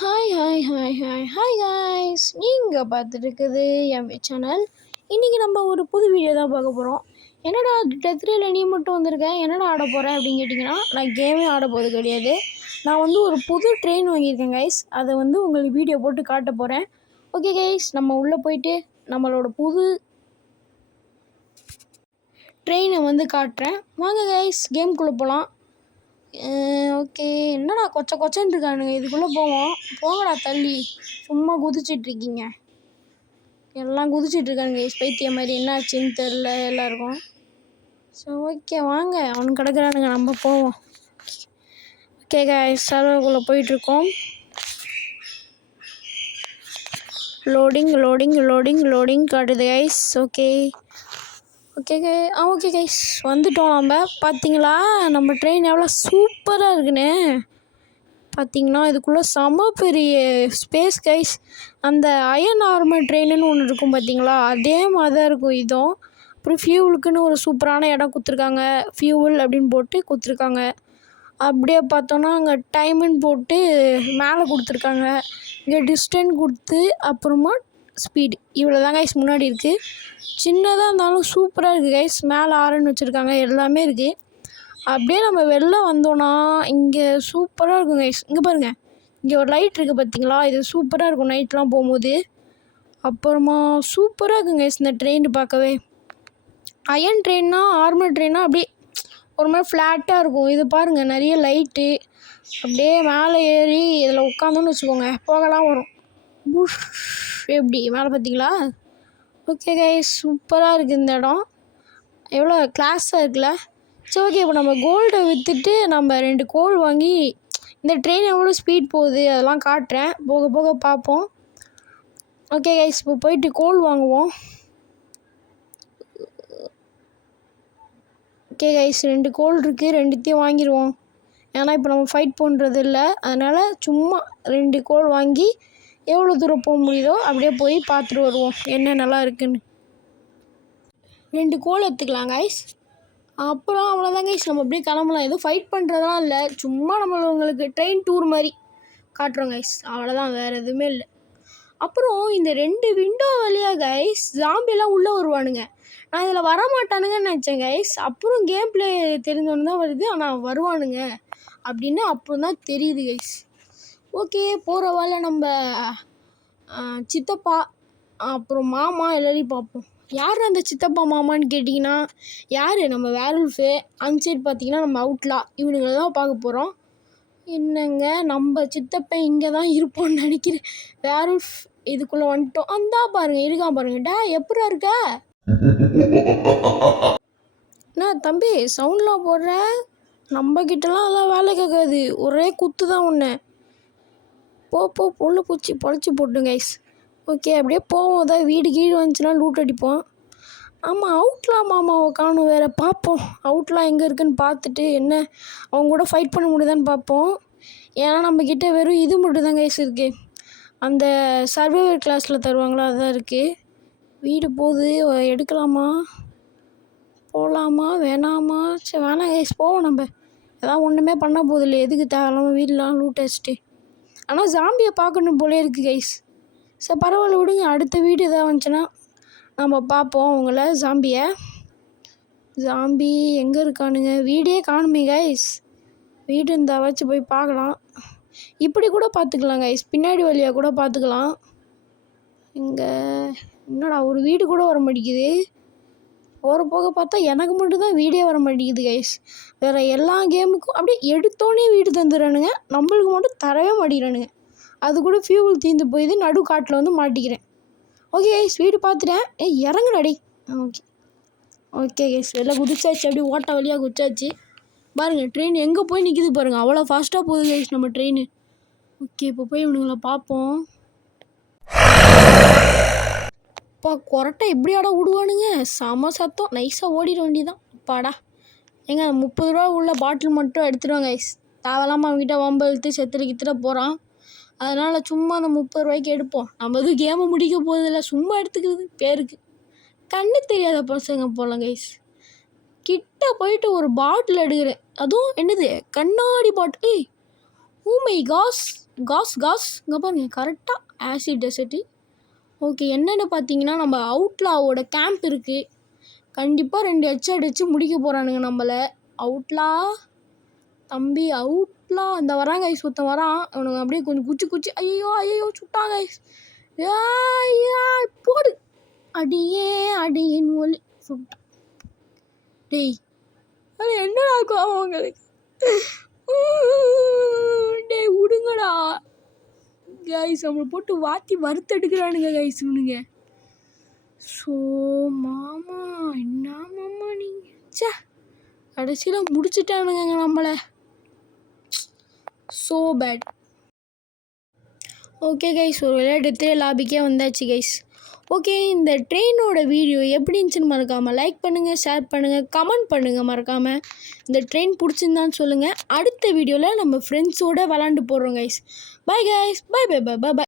Hi hi hi hi hi guys, நீங்கள் பார்த்துருக்குது என் channel. இன்றைக்கி நம்ம ஒரு புது வீடியோ தான் பார்க்க போகிறோம். என்னடா டெத்ரியில் நீ மட்டும் வந்திருக்கேன், என்னடா ஆட போகிறேன் அப்படின்னு கேட்டிங்கன்னா, நான் கேமே ஆட போகிறது கிடையாது. நான் ஒரு புது ட்ரெயின் வாங்கியிருக்கேன் கைஸ். அதை உங்களுக்கு வீடியோ போட்டு காட்ட போகிறேன். ஓகே கைஸ், நம்ம உள்ளே போயிட்டு நம்மளோட புது ட்ரெயினை காட்டுறேன். வாங்க கைஸ், கேம்குள்ளே போகலாம். ஓகே, என்னடா கொச்சன்னு இருக்கானுங்க, இதுக்குள்ளே போவோம். போங்கடா தள்ளி, சும்மா குதிச்சிட்ருக்கீங்க. எல்லாம் குதிச்சிட்ருக்கானுங்க பைத்திய மாதிரி. என்ன ஆச்சுன்னு தெரில எல்லாருக்கும். ஸோ ஓகே வாங்க, அவனுக்கு கிடக்குறானுங்க, நம்ம போவோம். ஓகே கைஸ், சர்வருக்குள்ளே போயிட்டுருக்கோம். லோடிங் காட்டுது கைஸ். ஓகே ஓகே கைஸ், வந்துட்டோம். நம்ம பார்த்தீங்களா நம்ம ட்ரெயின் எவ்வளோ சூப்பராக இருக்குன்னு. பார்த்தீங்கன்னா இதுக்குள்ளே செம பெரிய ஸ்பேஸ் கைஸ். அந்த அயன் ஆர்மர் ட்ரெயின்னு ஒன்று இருக்கும் பார்த்தீங்களா, அதே மாதிரி தான் இருக்கும் இதுவும். அப்புறம் ஃபியூவலுக்குன்னு ஒரு சூப்பரான இடம் கொடுத்துருக்காங்க. ஃபியூவல் அப்படின்னு போட்டு கொடுத்துருக்காங்க. அப்படியே பார்த்தோன்னா அங்கே டைமுன்னு போட்டு மேலே கொடுத்துருக்காங்க. இங்கே டிஸ்டன்ஸ் கொடுத்து அப்புறமா ஸ்பீடு, இவ்வளோ தான் கைஸ் முன்னாடி இருக்குது. சின்னதாக இருந்தாலும் சூப்பராக இருக்குது கைஸ். மேலே ஆரன் வச்சுருக்காங்க, எல்லாமே இருக்குது. அப்படியே நம்ம வெளில வந்தோன்னா இங்கே சூப்பராக இருக்கும் கைஸ். இங்கே பாருங்கள், இங்கே ஒரு லைட் இருக்குது பார்த்தீங்களா, இது சூப்பராக இருக்கும் நைட்லாம் போகும்போது. அப்புறமா சூப்பராக இருக்குங்க கைஸ் இந்த ட்ரெயின் பார்க்கவே. அயன் ட்ரெயின்னா ஆர்மர் ட்ரெயின்னா அப்படியே ஒரு மாதிரி ஃப்ளாட்டாக இருக்கும். இது பாருங்கள், நிறைய லைட்டு. அப்படியே மேலே ஏறி இதில் உட்காந்தோன்னு வச்சுக்கோங்க, போகலாம் வரும். புஷ் எப்படி மேலே பார்த்தீங்களா. ஓகே கைஸ், சூப்பராக இருக்குது இந்த இடம், எவ்வளோ கிளாஸாக இருக்குல்ல. சரி ஓகே, இப்போ நம்ம கோல்டை விற்றுட்டு நம்ம 2 கோல் வாங்கி இந்த ட்ரெயின் எவ்வளோ ஸ்பீட் போகுது அதெல்லாம் காட்டுறேன், போக போக பார்ப்போம். ஓகே கைஸ், இப்போ போயிட்டு கோல் வாங்குவோம். ஓகே கைஸ், 2 கோல் இருக்குது, 2த்தையும் வாங்கிடுவோம். ஏன்னா இப்போ நம்ம ஃபைட் பண்ணுறது இல்லை, அதனால் சும்மா 2 கோல் வாங்கி எவ்வளோ தூரம் போக முடியுதோ அப்படியே போய் பார்த்துட்டு வருவோம் என்ன நல்லா இருக்குன்னு. 2 கோல் எடுத்துக்கலாம் கைஸ். அப்புறம் அவ்வளோதான் கைஸ், நம்ம அப்படியே கிளம்பலாம். எதுவும் ஃபைட் பண்ணுறதெல்லாம் இல்லை, சும்மா உங்களுக்கு ட்ரெயின் டூர் மாதிரி காட்டுறோம் கைஸ், அவ்வளோதான், வேறு எதுவுமே இல்லை. அப்புறம் இந்த 2 விண்டோ வழியாக கைஸ் ஜாம்பியெல்லாம் உள்ளே வருவானுங்க. நான் இதில் வரமாட்டானுங்கன்னு நினச்சேன் கைஸ். அப்புறம் கேம் பிளே தெரிஞ்சவொன்னு தான் வருது, ஆனால் வருவானுங்க அப்படின்னு அப்புறம் தான் தெரியுது கைஸ். ஓகே, போகிற வேலை நம்ம சித்தப்பா அப்புறம் மாமா எல்லாரையும் பார்ப்போம். யார் அந்த சித்தப்பா மாமான்னு கேட்டிங்கன்னா, யார் நம்ம வேர்வல்ஃபு, அந்த சைடு பார்த்தீங்கன்னா நம்ம அவுட்லா, இவனுங்களை தான் பார்க்க போகிறோம். என்னங்க நம்ம சித்தப்பா இங்கே தான் இருப்போம்னு நினைக்கிறேன். வேர்வல்ஃப் இதுக்குள்ளே வந்துட்டோம். அந்த பாருங்கள் இருக்கான் பாருங்கடா, எப்படா இருக்க என்ன தம்பி சவுண்ட்லாம் போடுற, நம்மக்கிட்டலாம் அதெல்லாம் வேலை கேட்காது, ஒரே குத்து தான் ஒன்று. போ பொண்ணு பூச்சி பொழைச்சி போட்டுங்க கைஸ். ஓகே, அப்படியே போவோம். ஏதாவது வீடு வந்துச்சுன்னா லூட் அடிப்போம். ஆமாம், அவுட்லாம் மாமாவை காணும் வேறு, பார்ப்போம் அவுட்லாம் எங்கே இருக்குதுன்னு பார்த்துட்டு என்ன அவங்க கூட ஃபைட் பண்ண முடியுதான்னு பார்ப்போம். ஏன்னா நம்மக்கிட்ட வெறும் இது மட்டும் தான் கைஸ் இருக்குது, அந்த சர்வைவர் கிளாஸில் தருவாங்களோ அதுதான் இருக்குது. வீடு போகுது, எடுக்கலாமா போகலாமா வேணாமா? சரி வேணாம் கைஸ், போவோம். நம்ம எதாவது ஒன்றுமே பண்ண போதில்லை, எதுக்கு தேவையில்லாமல் வீடெலாம் லூட் அடிச்சிட்டு. ஆனால் ஜாம்பியை பார்க்கணும் போலே இருக்குது கைஸ். சரி பரவாயில்ல விடுங்க, அடுத்த வீடு எதாவது வந்துச்சுன்னா நம்ம பார்ப்போம் அவங்கள. ஜாம்பி எங்கே இருக்கானுங்க, வீடே காணுமே கைஸ். வீடு இருந்தால் வச்சு போய் பார்க்கலாம். இப்படி கூட பார்த்துக்கலாம் கைஸ், பின்னாடி வழியாக கூட பார்த்துக்கலாம். இங்கே என்னடா ஒரு வீடு கூட வர மாட்டேங்குது. போக பார்த்தா எனக்கு மட்டும்தான் வீடே வர மாட்டேங்குது கைஸ். வேறு எல்லா கேமுக்கும் அப்படியே எடுத்தோடனே வீடு தந்துடுறானுங்க, நம்மளுக்கு மட்டும் தரவே மாட்டேங்கிறானுங்க. அது கூட ஃபியூவல் தீர்ந்து போயிது, நடு காட்டில் மாட்டிக்கிறேன். ஓகே கைஸ், வீடு பார்த்துட்டேன். இறங்குடாடி. ஓகே கைஸ், எல்லாம் குதிச்சாச்சு, அப்படியே ஓட்ட வழியாக குதிச்சாச்சு. பாருங்கள் ட்ரெயின் எங்கே போய் நிற்கிது பாருங்கள், அவ்வளோ ஃபாஸ்ட்டாக போகுது கைஸ் நம்ம ட்ரெயின். ஓகே, இப்போ போய் இவனுங்களை பார்ப்போம். கொரட்டை எப்படியாடா விடுவானுங்க, செம சத்தம், நைஸாக ஓடிட வேண்டியதான். அப்பாடா, ஏங்க 30 ரூபா உள்ள பாட்டில் மட்டும் எடுத்துடுவாங்க கைஸ். தேவையில்லாமல் அவங்ககிட்ட வம்பு இழுத்து செத்துட்டு போகிறான். அதனால் சும்மா அந்த 30 ரூபாய்க்கு எடுப்போம். நம்ம எதுவும் கேமை முடிக்க போதில்லை, சும்மா எடுத்துக்கிறது பேருக்கு. கண்ணு தெரியாத பசங்க போகலாம் கைஸ். கிட்ட போயிட்டு ஒரு பாட்டில் எடுக்கிறேன், அதுவும் என்னது கண்ணாடி பாட்டில். ஓ மை காஸ், காஸ் இங்கே பாருங்க கரெக்டாக ஆசிட் டெசர்ட்டு. ஓகே, என்னென்னு பார்த்தீங்கன்னா நம்ம அவுட்லாவோட கேம்ப் இருக்குது. கண்டிப்பாக 2 ஹெட்ஷாட் அடித்து முடிக்க போகிறானுங்க நம்மளை. அவுட்லா தம்பி, அவுட்லா அந்த வரான் கைஸ், ஒருத்தன் வரான். அவனுங்க அப்படியே கொஞ்சம் குச்சி ஐயோ சுட்டான் கைஸ். போடு அடியின் ஒலி சுட்டான். டேய் அது என்னடா அவங்களுக்கு? டேய் விடுங்கடா கைஸ், நம்மளை போட்டு வாத்தி வறுத்தெடுக்கிறானுங்க கைஸ் இவனுங்க. ஸோ மாமா, என்ன மாமா நீங்கள்? சே, கடைசியில் முடிச்சுட்டானுங்க நம்மளை. So bad. ஓகே கைஸ், ஒரு விளையாட்டு லாபிக்கே வந்தாச்சு கைஸ். ஓகே, இந்த ட்ரெயினோட வீடியோ எப்படி இருந்துச்சுன்னு மறக்காமல் லைக் பண்ணுங்கள், ஷேர் பண்ணுங்கள், கமெண்ட் பண்ணுங்கள். மறக்காமல் இந்த ட்ரெயின் பிடிச்சிருந்தான்னு சொல்லுங்கள். அடுத்த வீடியோவில் நம்ம ஃப்ரெண்ட்ஸோடு விளாண்டு போடுறோம் guys. Bye guys, bye bye bye bye by.